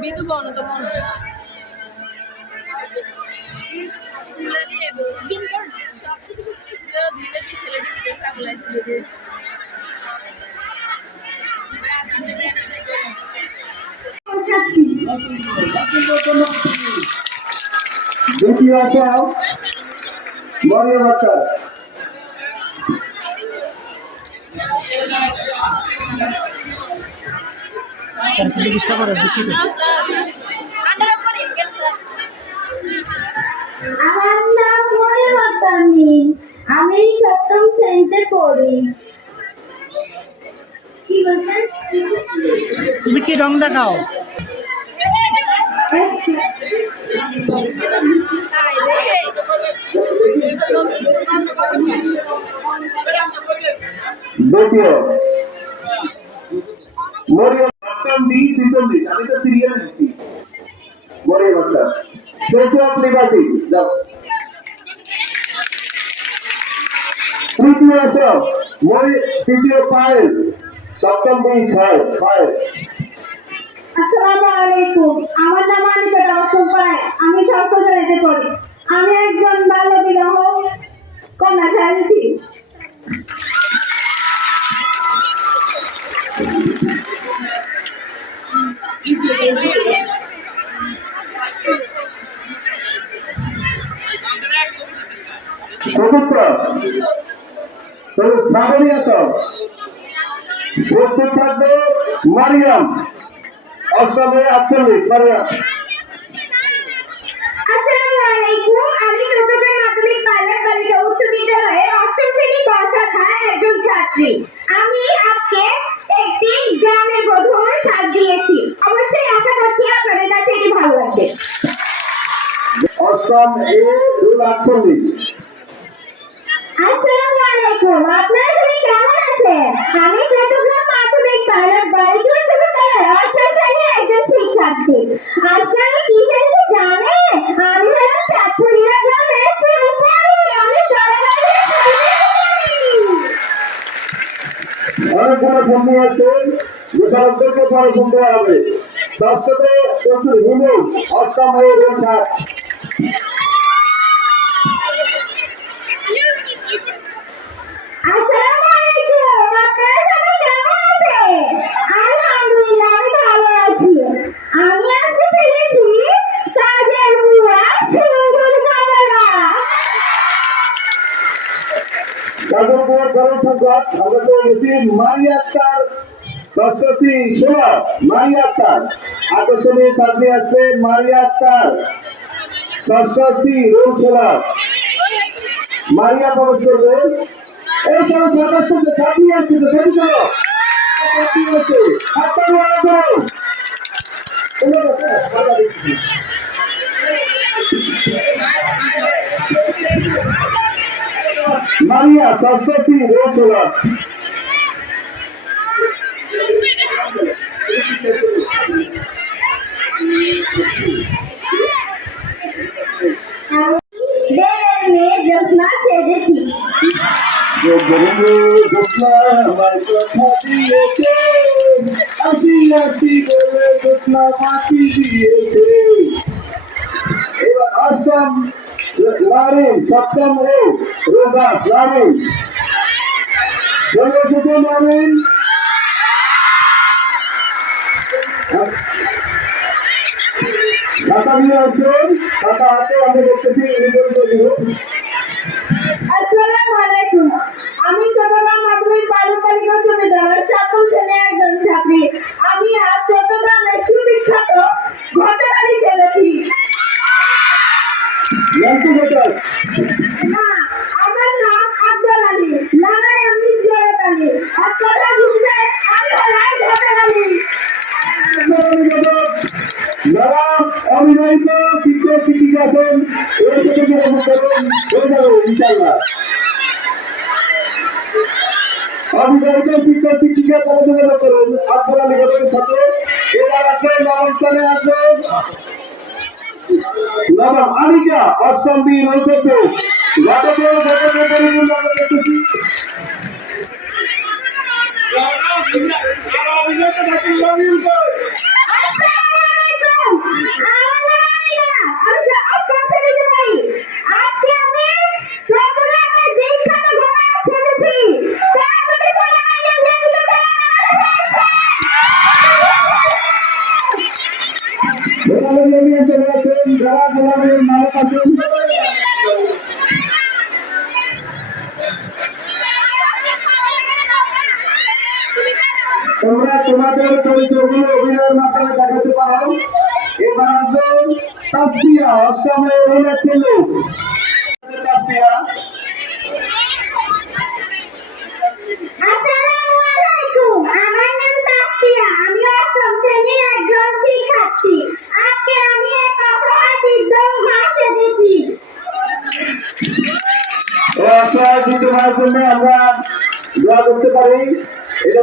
বিদু বন তো মন তুলে নিয়ে ছিল দুই হাজার বিশ সালে ডিজিটাল ফাগুলা ছিল দিয়ে দ্বিতীয় একটু ডিস্টার্ব করে দুঃখিত মিম আমি সপ্তম শ্রেণীতে পড়ি। কি বলছেন? তুমি কি রং দেখাও? দ্বিতীয় তৃতীয় আসন মরি তৃতীয় পায়েল সপ্তম বি ছয় ছয় আসসালামু আলাইকুম আমার নাম আনিকা রসুল পায় আমি শ্রেণীতে পড়ি। আমি একজন বাল্য বিবাহ কন্যা চাইছি চতুর্থ। চতুর্থ শ্রাবণী আসন প্রস্তুত থাকবে মারিয়াম। অষ্টমে আটচল্লিশ মারিয়াম। আমি চৌদ্দগ্রাম মাধ্যমিক পাইলট বালিকা উচ্চ বিদ্যালয়ের অষ্টম শ্রেণি ক শাখার একজন ছাত্রী। আমি আজকে একটি গ্রামের প্রথম সাজ দিয়েছি। অবশ্যই আশা করছি আপনাদের কাছে এটি ভালো লাগবে। অষ্টম এ দুই আটচল্লিশ আসসালামু আলাইকুম আপনারা সবাই কেমন আছেন আমি চট্টগ্রাম পাইলট বালিকা উচ্চ বিদ্যালয়ের অষ্টম শ্রেণির একজন শিক্ষার্থী আজকে আমি কি সেরেছি জানেন আমি হলাম চাঁদপুরিয়া গ্রামের শিল্পী আমি জলবায়ু অনেকগুলো পরে ফোন দেওয়া হবে প্রচুর অষ্টম এ দুই সাত আসসালামু আলাইকুম আপনারা সবাই কেমন আছেন আলহামদুলিল্লাহ আমি ভালো আছি আমি আজকে সেরেছি কাজের বুয়া সুন্দর কামলা তাদের উপর বড় সংখ্যক আমরা তো গেছি মারিয়া আক্তার আকর্ষণীয় ছাত্রী আছে মারিয়া আক্তার ষষ্ঠী রোল ষোলো মারিয়া প্রবেশ করবে। এই সব সদস্য ছাত্রী আসছে তো সেই সব ছাত্রী আছে হাততালি বাড়া করো। মারিয়া ষষ্ঠী রোল ষোলো দেবের আমার কথা দিয়েছে আসি আসি বলে ঘটনা ফাঁকি দিয়েছে এবার আসাম লারিন সপ্তম ও আসসালামু আলাইকুম। আমি চট্টগ্রাম মাধ্যমিক বালক বালিকা উচ্চ বিদ্যালয়ের সপ্তম শ্রেণির একজন ছাত্রী আমি আজ চট্টগ্রামের সুবিখ্যাত ঘটনাটি খেলেছি। না আমার নাম আব্দুল আলী। লাগাই আমি আলী আর কথা বুঝলে আমি হলাম ঘটন আলী। যারা অবিবাহিত শিক্ষক শিক্ষিকা আছেন থেকে ইনশাল্লাহ অবিবাহিত শিক্ষক শিক্ষিকা পড়াশোনা করুন আপনারা নিকটের সাথে এবার আছে নবম স্থানে আছে নবম আনিকা অষ্টম পরিপূর্ণ আমরা দেখেছি আজকে তোমরা তোমাদের চরিত্রগুলো অভিনয়ের মাধ্যমে দেখাতে পারো। এবার তাসিয়া অসমে রোলা চল্লিশ তাসফিয়া আসসালামু আলাইকুম আমার নাম তাসফিয়া আমি অষ্টম শ্রেণির একজন শিক্ষার্থী আজকে আমি এক অসহায় বৃদ্ধ মা সেজেছি ও অসহায় বৃদ্ধ মায়ের জন্য আমরা দোয়া করতে পারি এটা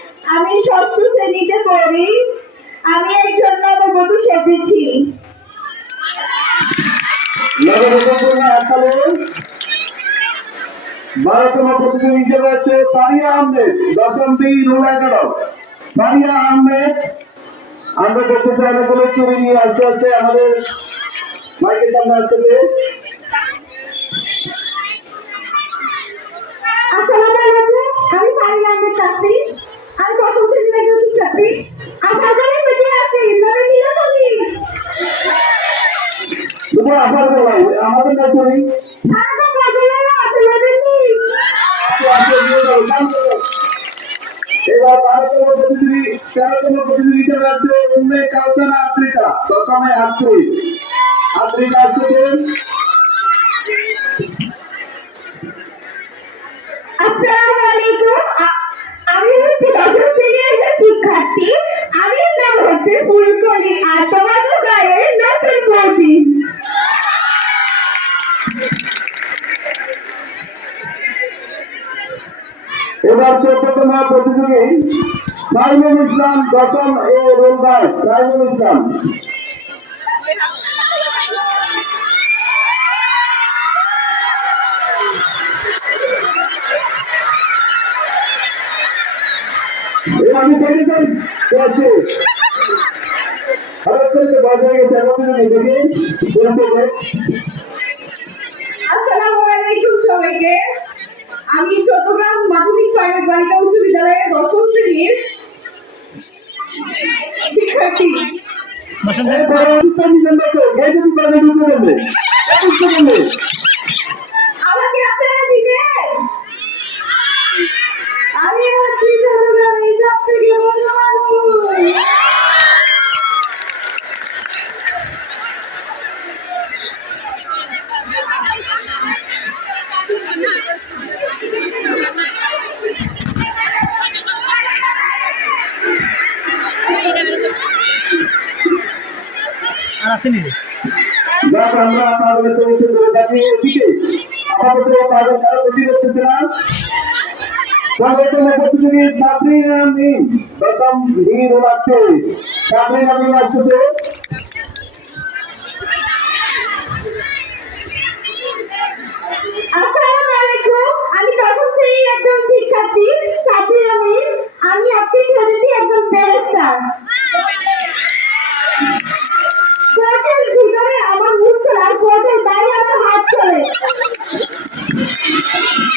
আমি ষষ্ঠ শ্রেণীতে পড়ি। আমি একজন নববধূ সেজেছি। আসালে প্রতিযোগী হিসেবে আছে ফারিয়া আহমেদ দশম বি রুল এগারো ফারিয়া আহমেদ আমরা দেখতে চাই অনেকগুলো চুরি নিয়ে আস্তে আস্তে আমাদের মাইকের সামনে আসসালামু আলাইকুম আমি ফারিয়া আহমেদ বেঁচে আছি লড়ে মিলে চলি? দুপুর আসার বেলায় আমাদের না চুরি সারাটা পাগল আছে লড়েনি আস্তে আস্তে দিয়ে দাও, শান্ত করো। এবার বারোতম প্রতিযোগী তেরোতম প্রতিযোগী হিসেবে আছে? উম্মে কাউসানা আফ্রিকা? দশমে আটত্রিশ। আফ্রিকা আসতেছে আসসালামু আলাইকুম আ- আমি হচ্ছে দশম শ্রেণির একজন শিক্ষার্থী আমি নাম হচ্ছে ফুলকলি আর তোমাদের গায়ের নতুন বৌদি এবার চোদ্দতম প্রতিযোগী সাইমুল ইসলাম দশম এ রোলবার সাইমুল ইসলাম। আমি চট্টগ্রাম মাধ্যমিক প্রাইভেট বালিকা শ্রেণির শিক্ষার্থী বসন্ত এরপরে শিক্ষা নিবেন দেখো এ যদি ঢুকে যাবে এ বুঝতে পারলে আমাকে আপনারা দিবেন আমি হচ্ছি চট্টগ্রামের সব থেকে বড় মানুষ আর আসেনি রে যাক আমরা আপনাদের তরিকে ধরে থাকি এদিকে আপাতত তাদের কারও ক্ষতি করতেছে না পনেরোতম প্রতিযোগী সাবরিনা মিম দশম বীর আটত্রিশ সাবরিনা মিম আসতেছে আসসালামু আলাইকুম আমি একজন শিক্ষার্থী আমি আমি সেজেছি একজন ハハハハ!